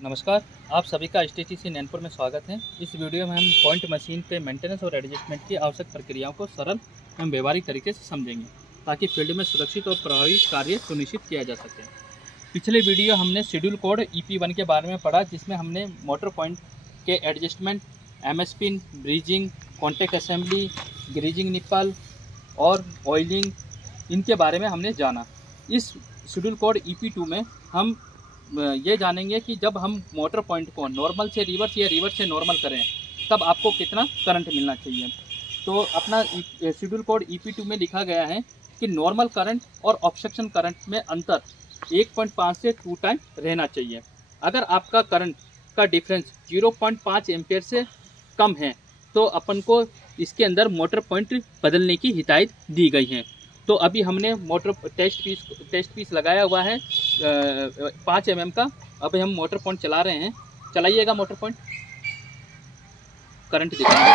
नमस्कार, आप सभी का STTC नैनपुर में स्वागत है। इस वीडियो में हम पॉइंट मशीन के मेंटेनेंस और एडजस्टमेंट की आवश्यक प्रक्रियाओं को सरल एवं व्यवहारिक तरीके से समझेंगे ताकि फील्ड में सुरक्षित और प्रभावी कार्य सुनिश्चित किया जा सके। पिछले वीडियो हमने शेड्यूल कोड EP1 के बारे में पढ़ा, जिसमें हमने मोटर पॉइंट के adjustment, MS pin, bridging, contact assembly, greasing nipple और ऑयलिंग, इनके बारे में हमने जाना। इस शेड्यूल कोड EP2 में हम ये जानेंगे कि जब हम मोटर पॉइंट को नॉर्मल से रिवर्स या रिवर्स से नॉर्मल करें तब आपको कितना करंट मिलना चाहिए। तो अपना शेड्यूल कोड EP2 में लिखा गया है कि नॉर्मल करंट और ऑब्स्ट्रक्शन करंट में अंतर 1.5 से 2 टाइम रहना चाहिए। अगर आपका करंट का डिफरेंस 0.5 एम्पेयर से कम है तो अपन को इसके अंदर मोटर पॉइंट बदलने की हिदायत दी गई है। तो अभी हमने मोटर टेस्ट पीस लगाया हुआ है 5 mm का। अभी हम मोटर पॉइंट चला रहे हैं। चलाइएगा मोटर पॉइंट, करंट दिखाएंगे।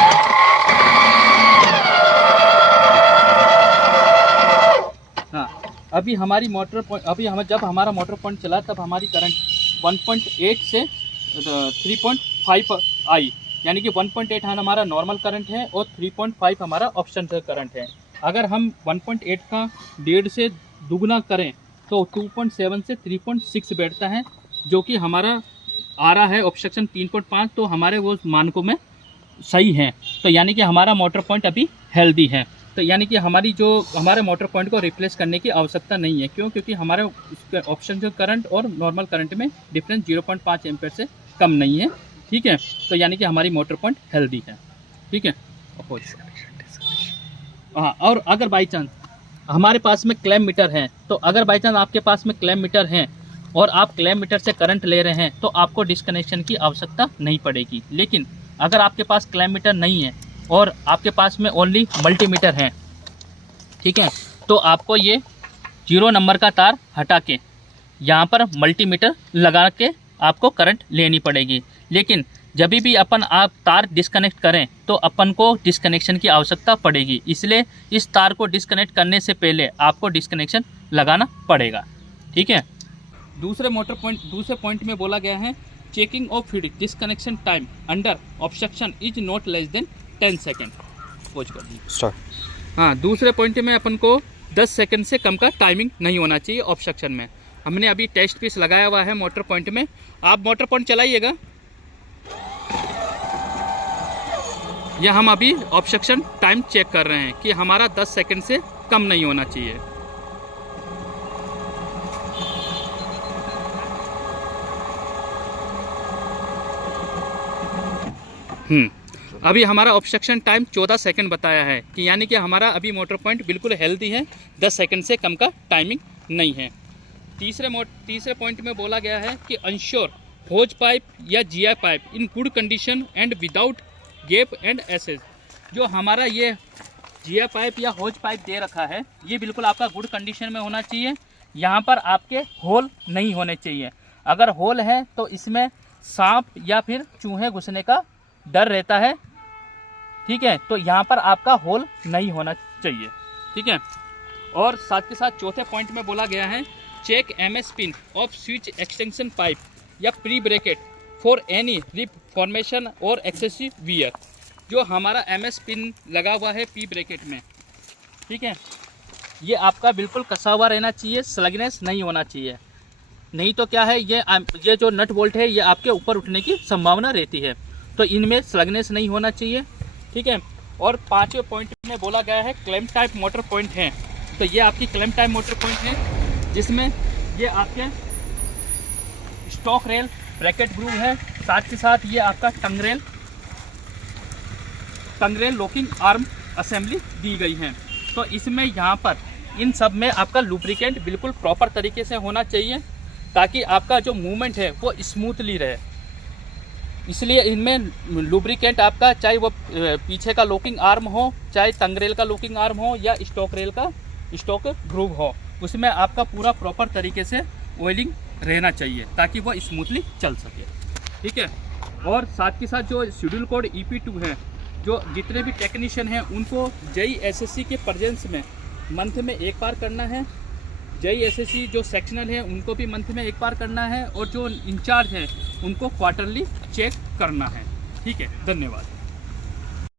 हाँ, अभी हमारी मोटर पॉइंट जब हमारा मोटर पॉइंट चला तब हमारी करंट 1.8 से 3.5 आई, यानी कि 1.8 हमारा नॉर्मल करंट है और 3.5 हमारा ऑब्स्ट्रक्शन करंट है। अगर हम 1.8 का 1.5 से दुगना करें तो 2.7 से 3.6 बैठता है, जो कि हमारा आ रहा है ऑब्स्ट्रक्शन 3.5। तो हमारे वो मानकों में सही है। तो यानी कि हमारा मोटर पॉइंट अभी हेल्दी है। तो यानी कि हमारे मोटर पॉइंट को रिप्लेस करने की आवश्यकता नहीं है। क्यों? क्योंकि हमारे उसके ऑब्स्ट्रक्शन करंट और नॉर्मल करंट में डिफरेंस 0.5 एम्पेयर से कम नहीं है। ठीक है, तो यानी कि हमारी मोटर पॉइंट हेल्दी है। ठीक है। हाँ, और अगर बाई चांस हमारे पास में क्लैम मीटर है, तो अगर बाई चांस आपके पास में क्लैम मीटर है और आप क्लैम मीटर से करंट ले रहे हैं तो आपको डिस्कनेक्शन की आवश्यकता नहीं पड़ेगी। लेकिन अगर आपके पास क्लैम मीटर नहीं है और आपके पास में ओनली मल्टीमीटर है, ठीक है, तो आपको ये 0 नंबर का तार हटा के यहाँ पर मल्टीमीटर लगा के आपको करंट लेनी पड़ेगी। लेकिन जब भी आप तार डिस्कनेक्ट करें तो अपन को डिस्कनेक्शन की आवश्यकता पड़ेगी। इसलिए इस तार को डिस्कनेक्ट करने से पहले आपको डिस्कनेक्शन लगाना पड़ेगा। ठीक है। दूसरे पॉइंट में बोला गया है checking of feed disconnection time under obstruction is not less than 10 second. Pause कर दीजिए। हाँ, दूसरे पॉइंट में अपन को 10 सेकेंड से कम का टाइमिंग नहीं होना चाहिए ऑब्स्ट्रक्शन में। हमने अभी टेस्ट पीस लगाया हुआ है मोटर पॉइंट में। आप मोटर पॉइंट चलाइएगा। यह हम अभी ऑब्स्ट्रक्शन टाइम चेक कर रहे हैं कि हमारा 10 सेकंड से कम नहीं होना चाहिए। अभी हमारा ऑब्स्ट्रक्शन टाइम 14 सेकंड बताया है कि यानी कि हमारा अभी मोटर पॉइंट बिल्कुल हेल्दी है, 10 सेकंड से कम का टाइमिंग नहीं है। तीसरे पॉइंट में बोला गया है कि अंश्योर होज पाइप या GI pipe in good condition and without gap and edges. जो हमारा ये GI पाइप या होज पाइप दे रखा है, ये बिल्कुल आपका गुड कंडीशन में होना चाहिए। यहाँ पर आपके होल नहीं होने चाहिए। अगर होल है तो इसमें सांप या फिर चूहे घुसने का डर रहता है। ठीक है, तो यहाँ पर आपका होल नहीं होना चाहिए। ठीक है। और साथ के साथ चौथे पॉइंट में बोला गया है check MS pin of switch extension pipe या pre bracket for any rip formation और एक्सेसिव वियर। जो हमारा MS पिन लगा हुआ है पी ब्रैकेट में, ठीक है, ये आपका बिल्कुल कसा हुआ रहना चाहिए, स्लगनेस नहीं होना चाहिए। नहीं तो क्या है, ये जो नट बोल्ट है ये आपके ऊपर उठने की संभावना रहती है। तो इनमें स्लगनेस नहीं होना चाहिए। ठीक है। और 5वें पॉइंट में बोला गया है क्लैम्प टाइप मोटर पॉइंट है। तो ये आपकी क्लैम्प टाइप मोटर पॉइंट है, जिसमें ये आपके स्टॉक रेल ब्रैकेट ग्रूव है, साथ के साथ ये आपका टंग रेल लॉकिंग आर्म असेंबली दी गई है। तो इसमें यहाँ पर इन सब में आपका लुब्रिकेंट बिल्कुल प्रॉपर तरीके से होना चाहिए ताकि आपका जो मूवमेंट है वो स्मूथली रहे। इसलिए इनमें लुब्रिकेंट आपका चाहे वो पीछे का लॉकिंग आर्म हो, चाहे टंग रेल का लॉकिंग आर्म हो या स्टॉक रेल का स्टॉक ग्रूव हो, उसमें आपका पूरा प्रॉपर तरीके से ऑयलिंग रहना चाहिए ताकि वो स्मूथली चल सके। ठीक है। और साथ के साथ जो शेड्यूल कोड EP2 है, जो जितने भी टेक्नीशियन हैं उनको JEE SSC के प्रेजेंस में मंथ में एक बार करना है। जेई एसएससी जो सेक्शनल है उनको भी मंथ में एक बार करना है, और जो इंचार्ज है उनको क्वार्टरली चेक करना है। ठीक है, धन्यवाद।